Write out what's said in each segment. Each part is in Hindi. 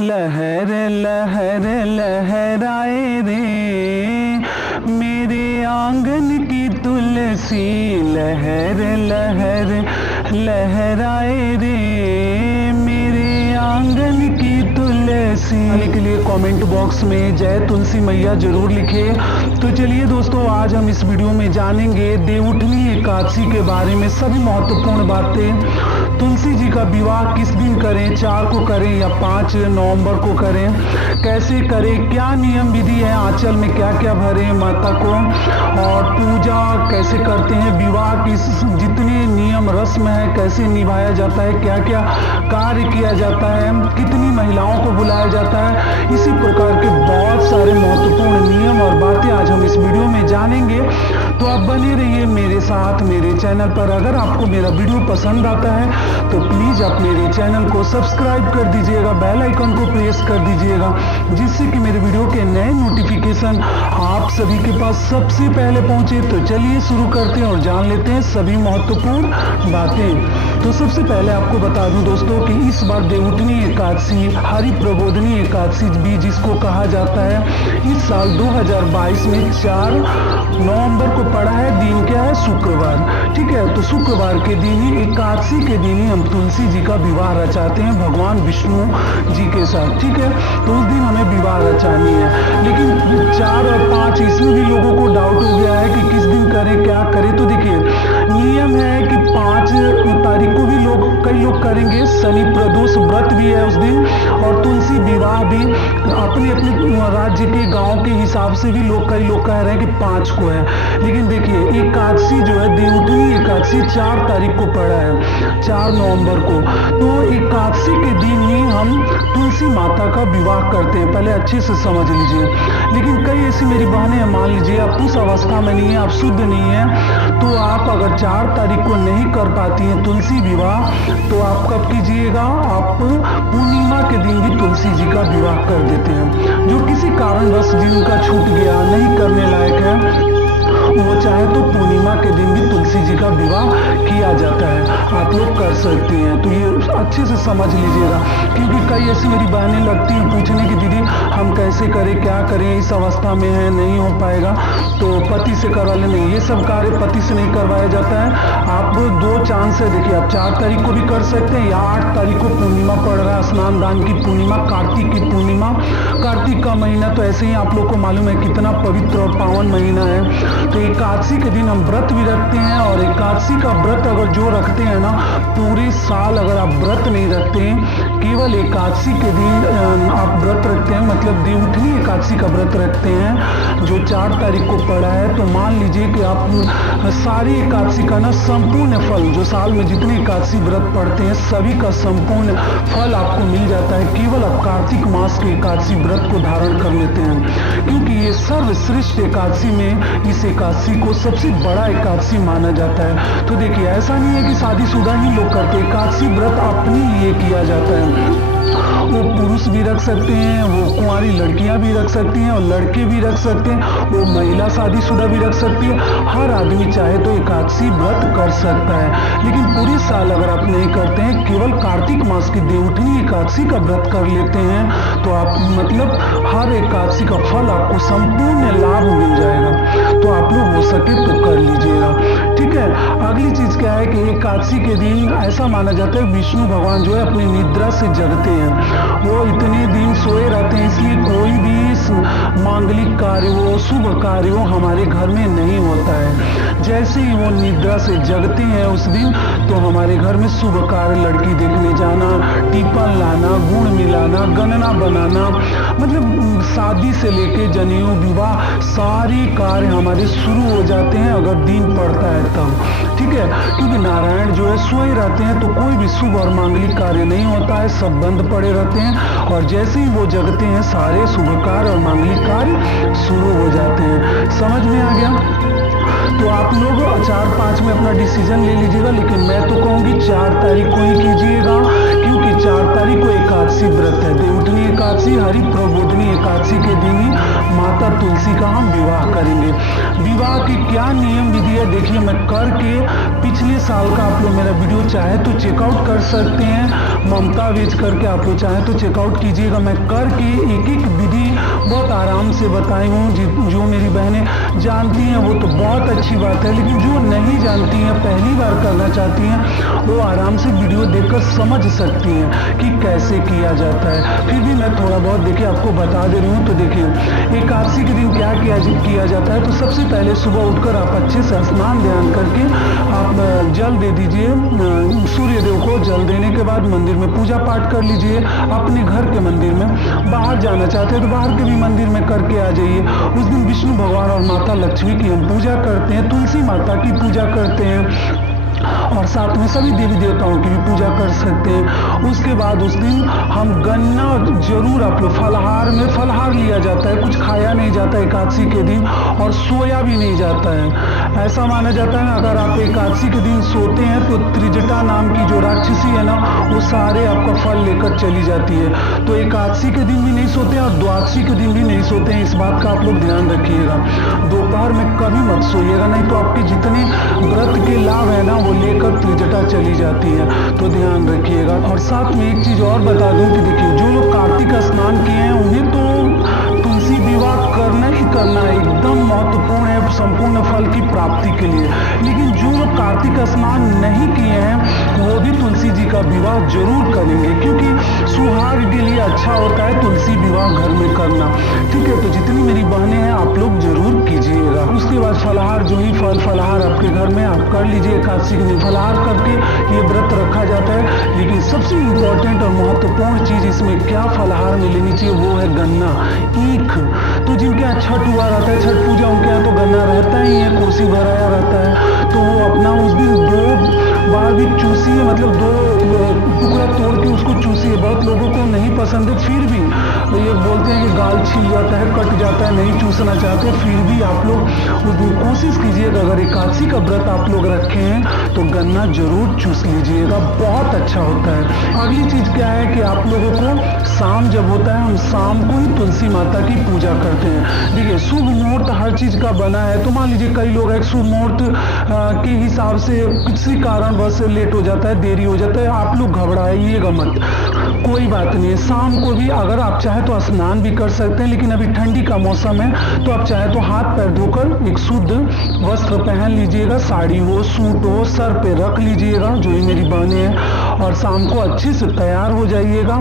लहर लहर लहराए रे मेरे आंगन की तुलसी, लहर लहर लहराए रे मेरे आंगन की तुलसी। आने के लिए कमेंट बॉक्स में जय तुलसी मैया जरूर लिखे। तो चलिए दोस्तों, आज हम इस वीडियो में जानेंगे देवउठनी एकादशी के बारे में सभी महत्वपूर्ण बातें। तुलसी जी का विवाह किस दिन करें, 4 को करें या 5 नवंबर को करें, कैसे करें, क्या नियम विधि है, आंचल में क्या क्या भरें माता को, और पूजा कैसे करते हैं, विवाह की जितने नियम रस्म है कैसे निभाया जाता है, क्या क्या कार्य किया जाता है, कितनी महिलाओं को बुलाया जाता है, इसी प्रकार के बहुत सारे महत्वपूर्ण नियम और बातें आज हम इस वीडियो में जानेंगे। तो आप बने रहिए मेरे साथ मेरे चैनल पर। अगर आपको मेरा वीडियो पसंद आता है तो प्लीज आप मेरे चैनल को सब्सक्राइब कर दीजिएगा, बेल आइकन को प्रेस कर दीजिएगा, जिससे कि मेरे वीडियो के नए नोटिफिकेशन आप सभी के पास सबसे पहले पहुंचे। तो चलिए शुरू करते हैं और जान लेते हैं सभी महत्वपूर्ण बातें। तो सबसे पहले आपको बता दूं दोस्तों कि इस बार देवउठनी एकादशी, हरि प्रबोधनी एकादशी भी जिसको कहा जाता है, इस साल 2022 में 4 नवंबर को पड़ा है। दिन क्या है? शुक्रवार। ठीक है, तो शुक्रवार के दिन ही, एकादशी के दिन ही हम तुलसी जी का विवाह रचाते हैं भगवान विष्णु जी के साथ। ठीक है, तो उस दिन हमें विवाह रचानी है। लेकिन 4 और 5 इसमें भी लोगों को डाउट हो गया है कि किस दिन करें, क्या करें। तो देखिए, नियम है कि 5 तारीख को भी कई लोग करेंगे, शनि प्रदोष व्रत भी है उस दिन, और तुलसी विवाह भी अपने अपने राज्य के गांव के हिसाब से भी कई लोग कह रहे हैं कि 5 को है। लेकिन देखिए, एकादशी जो है देवउठनी एकादशी 4 तारीख को पड़ा है, 4 नवंबर को। तो एकादशी के दिन ही हम तुलसी माता का विवाह करते हैं, पहले अच्छे से समझ लीजिए। लेकिन कई ऐसी मेरी बहनें हैं, मान लीजिए आप उस अवस्था में नहीं है, आप शुद्ध नहीं है, तो आप अगर 4 तारीख को नहीं कर पाती हैं तुलसी विवाह, तो आप कब कीजिएगा? आप पूर्णिमा के दिन भी तुलसी जी का विवाह कर देते हैं। जो किसी कारणवश जिनका छूट गया, नहीं करने लायक है, वो चाहे तो पूर्णिमा के दिन भी तुलसी जी का विवाह किया जाता है, आप लोग कर सकती हैं। तो ये अच्छे से समझ लीजिएगा, क्योंकि कई ऐसी मेरी बहनें लगती हैं पूछने की, दीदी हम कैसे करें, क्या करें, इस अवस्था में है, नहीं हो पाएगा तो पति से करवा लें। नहीं, ये सब कार्य पति से नहीं करवाया जाता है। आप 2 चांस है, देखिए आप 4 तारीख को भी कर सकते हैं या 8 तारीख को पूर्णिमा पड़ रहा है, स्नान दान की पूर्णिमा, कार्तिक की पूर्णिमा। कार्तिक का महीना तो ऐसे ही आप लोग को मालूम है कितना पवित्र और पावन महीना है। तो एकादशी के दिन हम व्रत भी रखते हैं, और एकादशी का व्रत अगर जो रखते हैं ना, पूरे साल अगर आप व्रत नहीं रखते हैं, केवल एकादशी के दिन आप व्रत रखते हैं, मतलब देवउठनी एकादशी का व्रत रखते हैं जो 4 तारीख को पड़ा है, तो मान लीजिए कि आप सारी एकादशी का ना संपूर्ण फल, जो साल में जितने एकादशी व्रत पढ़ते हैं सभी का संपूर्ण फल आपको मिल जाता है, केवल आप कार्तिक मास के एकादशी व्रत को धारण कर लेते हैं। क्योंकि ये सर्वश्रेष्ठ एकादशी में इस एकादशी को सबसे बड़ा एकादशी माना जाता है। तो देखिए, ऐसा नहीं है कि शादीशुदा ही लोग करते हैं, एकादशी व्रत अपने लिए किया जाता है। वो पुरुष भी रख सकते हैं, वो कुंवारी लड़कियां भी रख सकती हैं, और लड़के भी रख सकते हैं, वो महिला शादीशुदा भी रख सकती है। हर आदमी चाहे तो एकादशी व्रत कर सकता है। लेकिन पूरे साल अगर आप नहीं करते हैं, केवल कार्तिक मास की देवउठनी एकादशी का व्रत कर लेते हैं, तो आप मतलब हर एकादशी का फल आपको संपूर्ण लाभ मिल जाएगा। तो आप लोग हो सके तो कर लीजिएगा। ठीक है, अगली चीज क्या है कि एकादशी के दिन ऐसा माना जाता है विष्णु भगवान जो है अपनी निद्रा से जगते हैं, वो इतने दिन सोए रहते हैं, इसलिए कोई भी मांगलिक कार्य हो, शुभ कार्य हो हमारे घर में नहीं होता है। जैसे ही वो निद्रा से जगते हैं उस दिन, तो हमारे घर में शुभ कार्य, लड़की देखने जाना, टिफन लाना, गुड़ मिलाना, गणना बनाना, मतलब शादी से लेके जनेऊ विवाह सारे कार्य हमारे शुरू हो जाते हैं अगर दिन पड़ता है तब। ठीक है, क्योंकि नारायण जो है सोए रहते हैं, तो कोई भी शुभ और मांगलिक कार्य नहीं होता है, सब बंद पड़े रहते हैं, और जैसे ही वो जगते हैं सारे शुभ कार्य और मांगलिक कार्य शुरू हो जाते हैं। समझ में आ गया? तो आप लोग 4-5 में अपना डिसीजन ले लीजिएगा, लेकिन मैं तो कहूँगी 4 तारीख को ही कीजिएगा, क्योंकि 4 तारीख को एकादशी व्रत है, देवउठनी एकादशी, हरि प्रबोधनी एकादशी के दिन ही माता तुलसी का हम विवाह करेंगे। विवाह की क्या नियम विधि है देखिए, मैं करके पिछले साल का आप लोग मेरा वीडियो चाहे तो चेकआउट कर सकते हैं। ममता वेज करके आप लोग चाहे तो चेकआउट कीजिएगा। मैं करके एक एक विधि बहुत आराम से बताई हूँ। जो मेरी बहनें जानती हैं वो तो बहुत अच्छी बात है, लेकिन जो नहीं जानती हैं, पहली बार करना चाहती हैं, वो आराम से वीडियो देखकर समझ सकती हैं कि कैसे किया जाता है। फिर भी मैं थोड़ा बहुत देखिए आपको बता दे रही हूँ। तो देखिए एकादशी के दिन क्या किया जाता है। तो सबसे पहले सुबह उठकर आप अच्छे से स्नान ध्यान करके आप जल दे दीजिए सूर्य देव को। जल देने के बाद मंदिर में पूजा पाठ कर लीजिए। अपने घर के मंदिर में, बाहर जाना चाहते हैं तो बाहर के भी मंदिर में करके आ जाइए। उस दिन विष्णु भगवान और माता लक्ष्मी की हम पूजा करते हैं, तुलसी माता की पूजा करते हैं और साथ में सभी देवी देवताओं की भी पूजा कर सकते हैं। उसके बाद उस दिन हम गन्ना जरूर आप लोग फलाहार में, फलाहार लिया जाता है, कुछ खाया नहीं जाता एकादशी के दिन और सोया भी नहीं जाता है। ऐसा माना जाता है ना, अगर आप एकादशी के दिन सोते हैं तो त्रिजटा नाम की जो राक्षसी है ना, वो सारे आपका फल लेकर चली जाती है। तो एकादशी के दिन भी नहीं सोते हैं और द्वादशी के दिन भी नहीं सोते हैं। इस बात का आप लोग ध्यान रखिएगा। दोपहर में कभी मत सोइएगा, नहीं तो आपके जितने व्रत के लाभ है ना वो लेकर त्रिजटा चली जाती है। तो ध्यान रखिएगा। और साथ में एक चीज और बता दूं कि देखिए जो लोग कार्तिक स्नान किए हैं उन्हें तो तुलसी विवाह करना ही करना है, एकदम महत्वपूर्ण है संपूर्ण फल की प्राप्ति के लिए। लेकिन जो लोग कार्तिक स्नान नहीं किए हैं वो भी तुलसी जी का विवाह जरूर करेंगे, क्योंकि सुहाग के लिए अच्छा होता है तुलसी विवाह घर में करना। ठीक है, तो जितनी मेरी बहनें हैं आप लोग जरूर कीजिएगा। उसके बाद फलाहार, जो ही फल फलाहार आपके घर में आप कर लीजिए। एकादशी के दिन फलाहार करके ये व्रत रखा जाता है। लेकिन सबसे इम्पोर्टेंट और महत्वपूर्ण चीज इसमें क्या फलाहार में लेनी चाहिए वो है गन्ना, ईख। तो जिनके यहाँ छठ हुआ रहता है, छठ पूजा, उनके यहाँ तो गन्ना रहता ही है, कोसी भराया रहता है। तो वो अपना उस दिन 2 बार भी चूसिए, मतलब 2 टुकड़ा तोड़ के उसको चूसिए। बहुत लोगों को नहीं पसंद है, फिर भी ये बोलते हैं कि गाल छील जाता है, कट जाता है, नहीं चूसना चाहते, फिर भी आप लोग उस दिन कोशिश कीजिएगा। अगर एकादशी का व्रत आप लोग रखे हैं तो गन्ना जरूर चूस लीजिएगा, बहुत अच्छा होता है। अगली चीज क्या है कि आप लोगों को शाम जब होता है, हम शाम को ही तुलसी माता की पूजा करते हैं। देखिए शुभ मुहूर्त हर चीज का बना है। तो मान लीजिए कई लोग शुभ मुहूर्त के हिसाब से किसी कारणवश लेट हो जाता है, देरी हो जाता है, आप लोग घबराइएगा मत, कोई बात नहीं है। शाम को भी अगर आप चाहे तो स्नान भी कर सकते हैं, लेकिन अभी ठंडी का मौसम है तो आप चाहे तो हाथ पैर धोकर एक शुद्ध वस्त्र पहन लीजिएगा, साड़ी हो, सूट हो, सर पे रख लीजिएगा, जो ही मेरी बहनें हैं, और शाम को अच्छे से तैयार हो जाइएगा।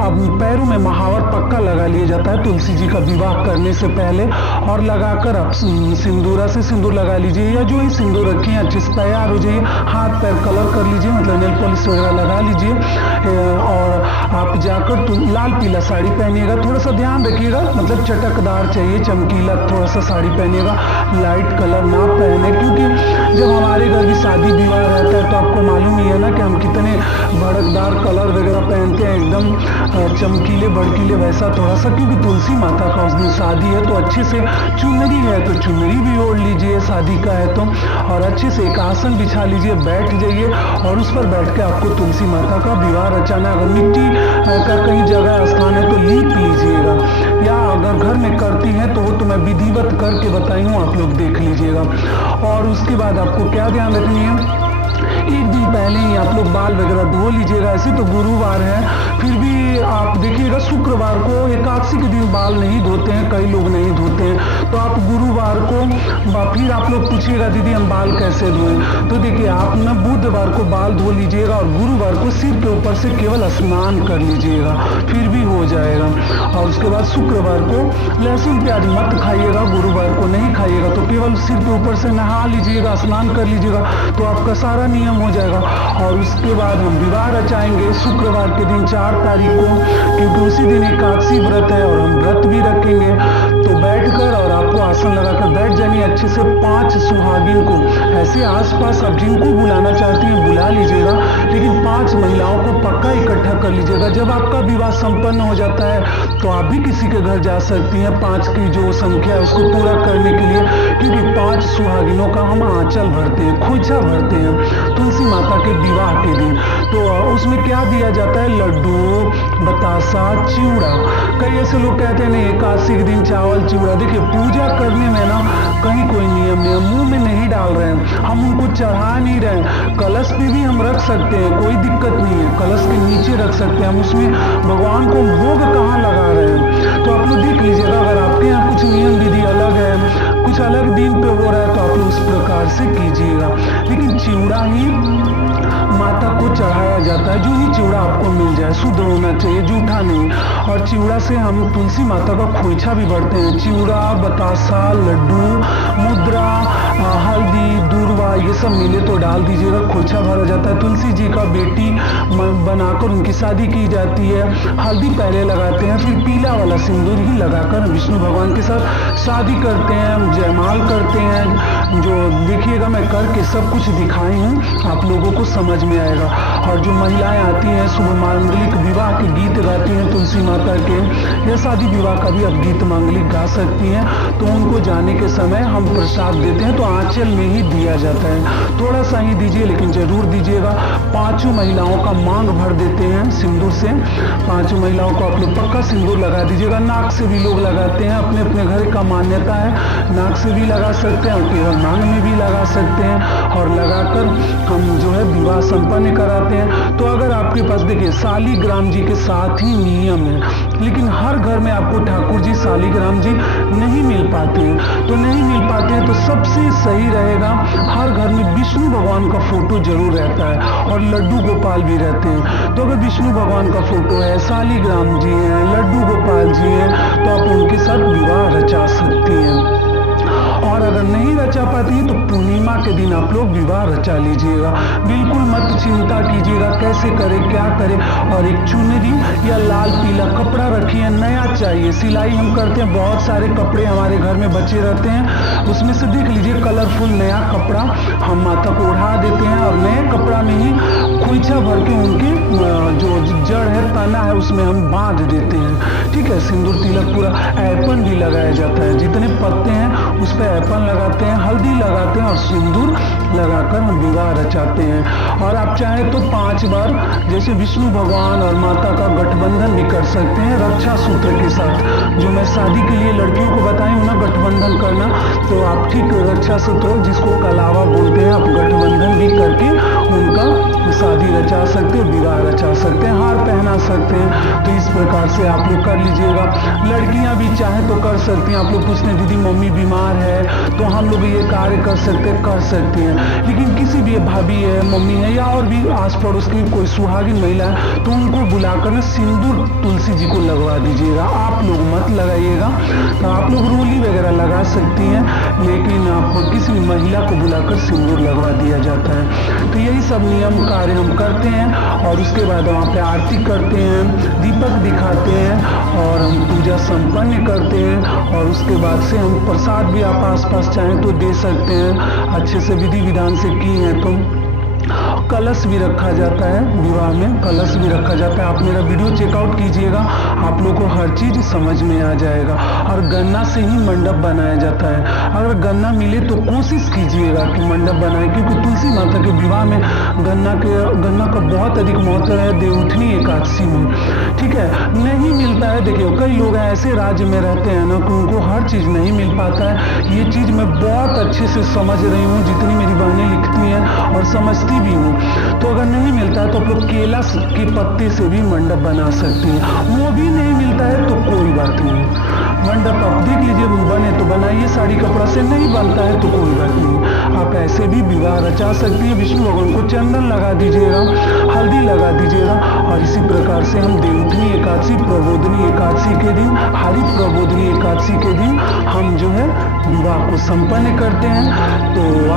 अब पैरों में महावर पक्का लगा लिया जाता है तुलसी जी का विवाह करने से पहले, और लगाकर आप सिंदूरा से सिंदूर लगा लीजिए, या जो ही सिंदूर रखें अच्छे से तैयार हो जाइए। हाथ पैर कलर कर लीजिए, मतलब नेल पॉलिश वगैरह लगा लीजिए, और आप जाकर तो लाल पीला साड़ी पहनिएगा। थोड़ा सा ध्यान रखिएगा, मतलब चटकदार चाहिए, चमकीला थोड़ा सा साड़ी पहनिएगा, लाइट कलर ना पहने, क्योंकि जब हमारे घर भी शादी विवाह रहता है तो आपको मालूम ही है ना कि हम कितने भड़कदार कलर वगैरह पहनते हैं, एकदम चमकीले भड़कीले वैसा थोड़ा सा, क्योंकि तुलसी माता का उस दिन शादी है। तो अच्छे से चुनरी है तो चुनरी भी ओढ़ लीजिए, शादी का है तो, और अच्छे से एक आसन बिछा लीजिए, बैठ जाइए और उस पर बैठ के आपको तुलसी माता का विवाह रचाना। अगर मिट्टी का कहीं जगह स्थान है तो लीप लीजिएगा, या अगर घर में करती हैं तो वो तो मैं विधिवत करके बताई हूँ, आप लोग देख लीजिएगा। और उसके बाद आपको क्या ध्यान रखनी है, एक दिन पहले ही आप लोग बाल वगैरह धो लीजिएगा। ऐसे तो गुरुवार है, फिर भी आप देखिएगा शुक्रवार को एकादशी के दिन बाल नहीं धोते हैं, कई लोग नहीं धोते हैं, तो आप गुरुवार को फिर आप लोग पूछिएगा दीदी हम बाल कैसे धोएं। तो देखिए आप ना बुधवार को बाल धो लीजिएगा और गुरुवार को सिर के ऊपर से केवल स्नान कर लीजिएगा, फिर भी हो जाएगा। और उसके बाद शुक्रवार को लहसुन प्याज मत खाइएगा, गुरुवार को नहीं खाइएगा, तो केवल सिर के ऊपर से नहा लीजिएगा, स्नान कर लीजिएगा, तो आपका सारा नियम हो जाएगा। और उसके बाद हम विवाह रचाएंगे शुक्रवार के दिन 4 तारीख को, क्योंकि उसी दिन एकादशी व्रत है और हम व्रत भी रखेंगे। तो बैठकर और आपको आसन लगाकर बैठ जाइए अच्छे से। 5 सुहागिन को ऐसे आसपास आप जिनको बुलाना चाहती हैं बुला लीजिएगा, लेकिन 5 महिलाओं को पक्का इकट्ठा कर लीजिएगा। जब आपका विवाह संपन्न हो जाता है तो आप भी किसी के घर जा सकती हैं 5 की जो संख्या है उसको पूरा करने के लिए, क्योंकि 5 सुहागिनों का हम आंचल भरते हैं, खोइछा भरते हैं तुलसी माता के विवाह के दिन। तो उसमें क्या दिया जाता है, लड्डू, बतासा, साथ चिवड़ा। कई ऐसे लोग कहते हैं नहीं एकादशी के दिन चावल चिवड़ा। देखिए पूजा करने में ना कहीं कोई नियम नहीं, हम मुंह में नहीं डाल रहे हैं, हम उनको चढ़ा नहीं रहे हैं। कलश पे भी हम रख सकते हैं, कोई दिक्कत नहीं है, कलश के नीचे रख सकते हैं, हम उसमें भगवान को भोग कहाँ लगा रहे हैं। तो आप लोग देख लीजिएगा, अगर आपके यहाँ कुछ नियम विधि अलग है, कुछ अलग दिन पे हो रहा है, तो आप लोग उस प्रकार से कीजिएगा। लेकिन चिवड़ा ही माता को चढ़ाया जाता है, जो ही चिवड़ा आपको मिल जाए, शुद्ध होना चाहिए, जूठा नहीं। और चिवड़ा से हम तुलसी माता का खोइछा भी भरते हैं। चिवड़ा, बतासा, लड्डू, मुद्रा, हल्दी, दूर्वा, ये सब मिले तो डाल दीजिएगा, खोइछा भरा जाता है। तुलसी जी का बेटी बनाकर उनकी शादी की जाती है। हल्दी पहले लगाते हैं, फिर पीला वाला सिंदूर ही लगाकर विष्णु भगवान के साथ शादी करते हैं, जयमाल करते हैं। जो देखिएगा मैं करके सब कुछ दिखाई हूँ, आप लोगों को समझ में आएगा। और जो महिलाएं आती हैं शुभ मांगलिक विवाह के गीत गाती हैं तुलसी माता के, या शादी विवाह का भी अब गीत मांगलिक गा सकती हैं, तो उनको जाने के समय हम प्रसाद देते हैं, तो आंचल में ही दिया जाता है। थोड़ा सा ही दीजिए लेकिन जरूर दीजिएगा। 5 महिलाओं का मांग भर देते हैं सिंदूर से। 5 महिलाओं को आप लोग पक्का सिंदूर लगा दीजिएगा। नाक से भी लोग लगाते हैं, अपने अपने घर का मान्यता है, नाक से भी लगा सकते हैं और केवल मांग में भी लगा सकते हैं। और लगाकर हम जो है विवाह संपन्न कराते हैं। तो अगर आपके पास देखिए शालिग्राम जी के साथ ही नियम है, लेकिन हर घर में आपको ठाकुर जी शालिग्राम जी नहीं मिल पाते हैं, तो नहीं मिल पाते हैं तो सबसे सही रहेगा हर घर में विष्णु भगवान का फोटो जरूर रहता है और लड्डू गोपाल भी रहते हैं। तो अगर विष्णु भगवान का फोटो है, शालिग्राम जी हैं, लड्डू गोपाल जी हैं, तो आप उनके साथ विवाह रचा सकती हैं। और अगर नहीं रचा पाती है तो पूर्णिमा के दिन आप लोग विवाह रचा लीजिएगा। बिल्कुल मत चिंता कीजिएगा कैसे करें क्या करें। और एक चुनरी या लाल पीला कपड़ा रखिए, नया चाहिए। सिलाई हम करते हैं, बहुत सारे कपड़े हमारे घर में बचे रहते हैं, उसमें से देख लीजिए कलरफुल नया कपड़ा हम माता को उड़ा देते हैं और नए कपड़ा में ही खोइछा भर के उनके जो जड़ है, तना है, उसमें हम बांध देते हैं। ठीक है, सिंदूर तिलक पूरा, ऐपन भी लगाया जाता है, जितने पत्ते हैं उस पर ऐपन लगाते हैं, हल्दी लगाते हैं और सिंदूर लगाकर हम विवाह रचाते हैं। और आप चाहें तो 5 बार जैसे विष्णु भगवान और माता का गठबंधन भी कर सकते हैं रक्षा सूत्र के साथ। जो मैं शादी के लिए लड़कियों को बताई हूँ ना गठबंधन करना, तो आप ठीक रक्षा सूत्र जिसको कलावा बोलते हैं, आप गठबंधन भी करके उनका शादी रचा सकते हैं, विवाह रचा सकते हैं, हार पहना सकते हैं। तो इस प्रकार से आप लोग कर लीजिएगा। लड़कियां भी चाहे तो कर सकती हैं। आप लोग पूछते हैं दीदी मम्मी बीमार है तो हम लोग ये कार्य कर सकते हैं। लेकिन किसी भी भाभी है, मम्मी है या और भी आस पड़ोस की कोई सुहागिन महिला है, तो उनको बुलाकर ना सिंदूर तुलसी जी को लगवा दीजिएगा। आप लोग मत लगाइएगा, तो आप लोग रोली वगैरह लगा सकती हैं, लेकिन आप किसी महिला को बुलाकर सिंदूर लगवा दिया जाता है। तो यही सब नियम कार्य हम करते हैं और उसके बाद वहाँ पे आरती करते हैं, दीपक दिखाते हैं और हम पूजा संपन्न करते हैं। और उसके बाद से हम प्रसाद भी आप आसपास चाहें तो दे सकते हैं, अच्छे से विधि विधान से की है तो। कलश भी रखा जाता है, विवाह में कलश भी रखा जाता है। आप मेरा वीडियो चेकआउट कीजिएगा, आप लोग को हर चीज़ समझ में आ जाएगा। और गन्ना से ही मंडप बनाया जाता है। अगर गन्ना मिले तो कोशिश कीजिएगा कि मंडप बनाए, क्योंकि तुलसी माता के विवाह में गन्ना का बहुत अधिक महत्व है देवउठनी एकादशी में। ठीक है, नहीं मिलता है। देखिए कई लोग ऐसे राज्य में रहते हैं ना कि उनको हर चीज़ नहीं मिल पाता है। ये चीज़ मैं बहुत अच्छे से समझ रही हूँ, जितनी मेरी बहनें लिखती हैं और समझती भी हूँ। तो अगर नहीं मिलता है तो आप लोग केला के पत्ते से भी मंडप बना सकते हैं। वो भी नहीं मिलता है तो कोई बात नहीं, मंडप आप देख लीजिए बने तो बनाइए, साड़ी कपड़ा से नहीं बनता है तो कोई बात नहीं, आप ऐसे भी विवाह रचा सकती हैं। विष्णु भगवान को चंदन लगा दीजिएगा, हल्दी लगा दीजिएगा। और इसी प्रकार से हम देवउठनी एकादशी, प्रबोधनी एकादशी के दिन, हरि प्रबोधनी एकादशी के दिन हम जो है विवाह को संपन्न करते हैं। तो